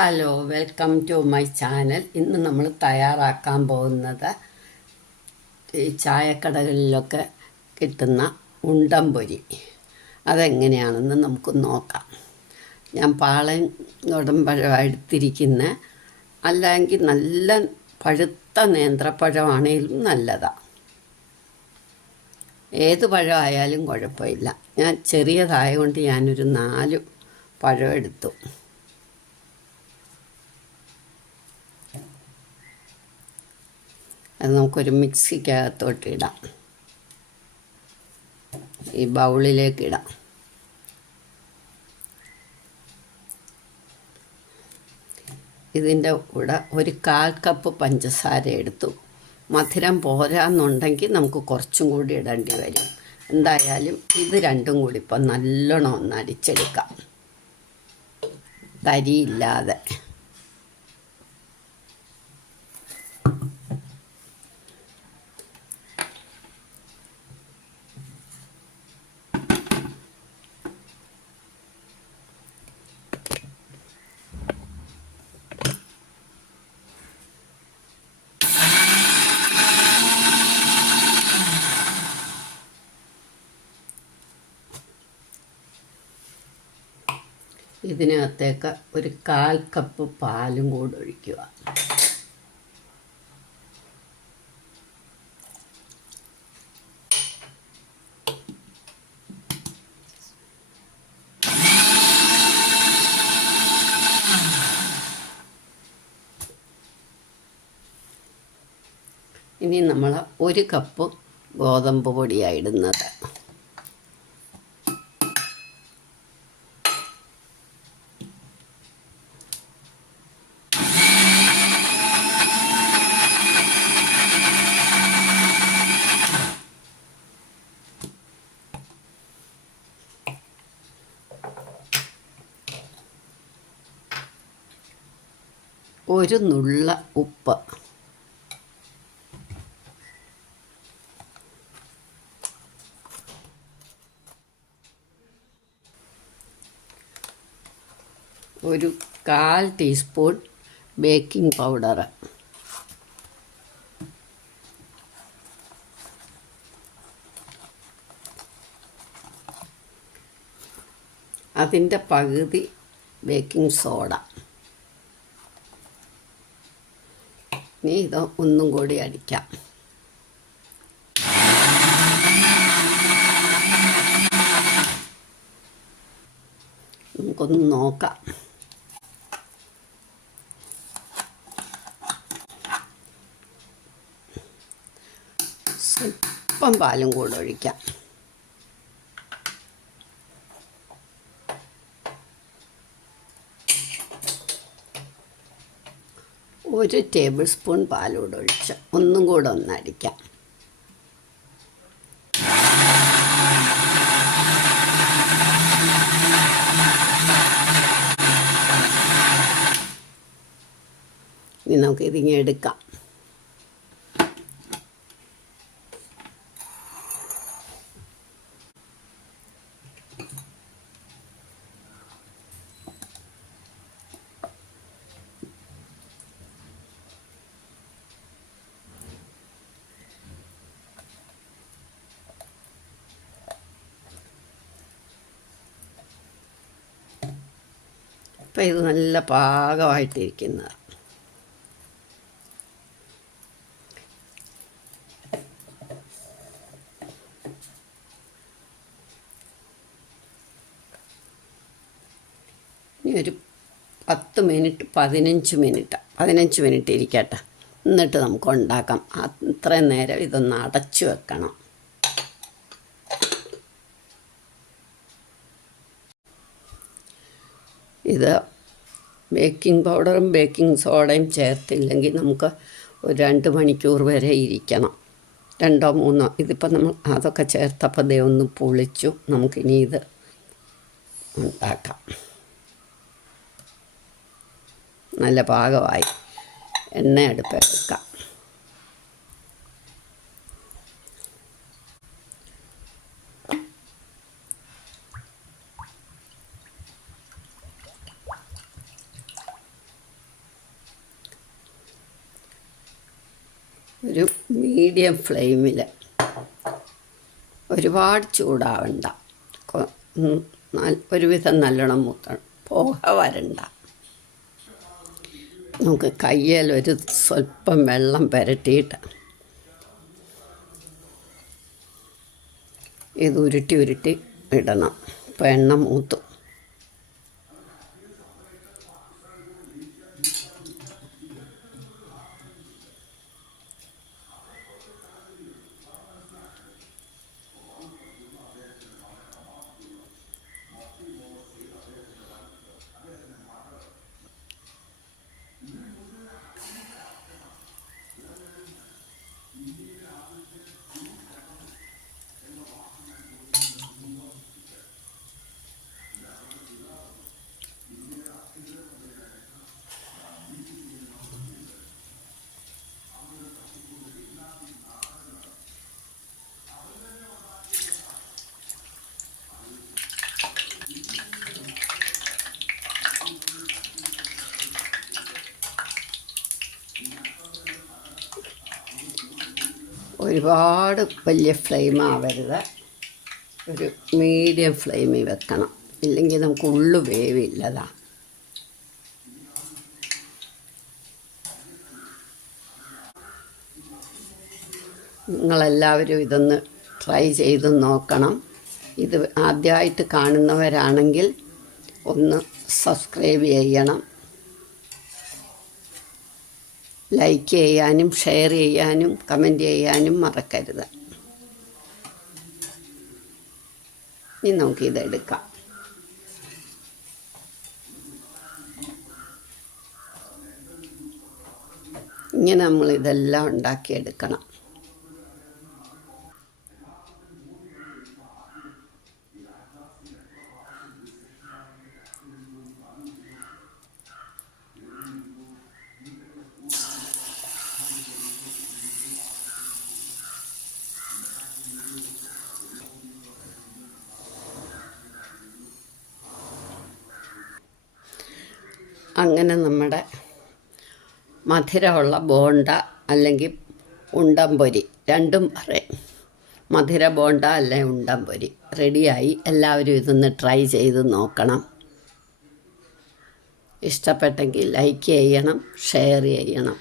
Hello, welcome to my channel. ഇന്ന് നമ്മൾ തയ്യാറാക്കാൻ പോകുന്നത് ഈ ചായക്കടകളിലൊക്കെ കിട്ടുന്ന ഉണ്ടംപൊരി. അതെങ്ങനെയാണെന്ന് നമുക്ക് നോക്കാം. ഞാൻ പാളയം പഴം എടുത്തിരിക്കുന്ന, അല്ലെങ്കിൽ നല്ല പഴുത്ത നേന്ത്രപ്പഴമാണെങ്കിലും നല്ലതാണ്. ഏത് പഴമായാലും കുഴപ്പമില്ല. ഞാൻ ചെറിയതായതുകൊണ്ട് ഞാനൊരു 4 പഴം എടുത്തു. അത് നമുക്കൊരു മിക്സിക്കകത്തോട്ട് ഇടാം. ഈ ബൗളിലേക്ക് ഇടാം. ഇതിൻ്റെ കൂടെ ഒരു 1/4 കപ്പ് പഞ്ചസാര എടുത്തു. മധുരം പോരാന്നുണ്ടെങ്കിൽ നമുക്ക് കുറച്ചും കൂടി ഇടേണ്ടി വരും. എന്തായാലും ഇത് രണ്ടും കൂടി ഇപ്പം നല്ലോണം ഒന്ന് അടിച്ചെടുക്കാം, തരിയില്ലാതെ. ഇതിനകത്തേക്ക് ഒരു 1/4 കപ്പ് പാലും കൂടെ ഒഴിക്കുക. ഇനി നമ്മൾ 1 കപ്പ് ഗോതമ്പ് പൊടിയാണ് ഇടുന്നത്. ഒരു നുള്ള ഉപ്പ്. ഒരു 1/4 ടീസ്പൂൺ ബേക്കിംഗ് പൗഡർ. അതിൻ്റെ പകുതി ബേക്കിംഗ് സോഡ. ഇനി ഇത് ഒന്നും കൂടി അടിക്കാം. നമുക്കൊന്ന് നോക്കാം. സ്വല്പം പാലും കൂടെ ഒഴിക്കാം. ഒരു ടേബിൾ സ്പൂൺ പാലൂടെ ഒഴിച്ച് ഒന്നും കൂടെ ഒന്നടിക്കാം. ഇനി നമുക്ക് ഇതിങ്ങനെ എടുക്കാം. അപ്പം ഇത് നല്ല പാകമായിട്ടിരിക്കുന്നത്. ഇനി ഒരു 10 മിനിറ്റ് 15 മിനിറ്റ് ഇരിക്കട്ടെ. എന്നിട്ട് നമുക്ക് ഉണ്ടാക്കാം. അത്രയും നേരം ഇതൊന്ന് അടച്ചു വെക്കണം. ഇത് ബേക്കിംഗ് പൗഡറും ബേക്കിംഗ് സോഡയും ചേർത്തില്ലെങ്കിൽ നമുക്ക് ഒരു 2 മണിക്കൂർ വരെ ഇരിക്കണം. 2 3. ഇതിപ്പോൾ നമ്മൾ അതൊക്കെ ചേർത്തപ്പോൾ ദേ ഒന്ന് പൊളിച്ചു. നമുക്കിനി ഇത് ഉണ്ടാക്കാം. നല്ല പാകമായി. എണ്ണ അടുപ്പെടുക്കാം. ഒരു മീഡിയം ഫ്ലെയിമിൽ, ഒരുപാട് ചൂടാവണ്ട, ഒരുവിധം നല്ലോണം മൂത്തണം, പോക വരണ്ട. നമുക്ക് കയ്യിൽ ഒരു സ്വല്പം വെള്ളം പുരട്ടിയിട്ട് ഇത് ഉരുട്ടി ഉരുട്ടി ഇടണം. ഇപ്പോൾ എണ്ണ മൂത്തു. ഒരുപാട് വലിയ ഫ്ലെയിം ആവരുത്, ഒരു മീഡിയം ഫ്ലെയിമിൽ വെക്കണം, ഇല്ലെങ്കിൽ നമുക്ക് ഉള്ളു വേവില്ലതാ. നിങ്ങളെല്ലാവരും ഇതൊന്ന് ട്രൈ ചെയ്ത് നോക്കണം. ഇത് ആദ്യമായിട്ട് കാണുന്നവരാണെങ്കിൽ ഒന്ന് സബ്സ്ക്രൈബ് ചെയ്യണം, ലൈക്ക് ചെയ്യാനും ഷെയർ ചെയ്യാനും കമൻറ്റ് ചെയ്യാനും മറക്കരുത്. ഇനി നമുക്കിതെടുക്കാം. ഇങ്ങനെ നമ്മളിതെല്ലാം ഉണ്ടാക്കിയെടുക്കണം. അങ്ങനെ നമ്മുടെ മധുരമുള്ള ബോണ്ട അല്ലെങ്കിൽ ഉണ്ടംപൊരി, രണ്ടും പറയും, മധുര ബോണ്ട അല്ലെങ്കിൽ ഉണ്ടംപൊരി റെഡിയായി. എല്ലാവരും ഇതൊന്ന് ട്രൈ ചെയ്ത് നോക്കണം. ഇഷ്ടപ്പെട്ടെങ്കിൽ ലൈക്ക് ചെയ്യണം, ഷെയർ ചെയ്യണം.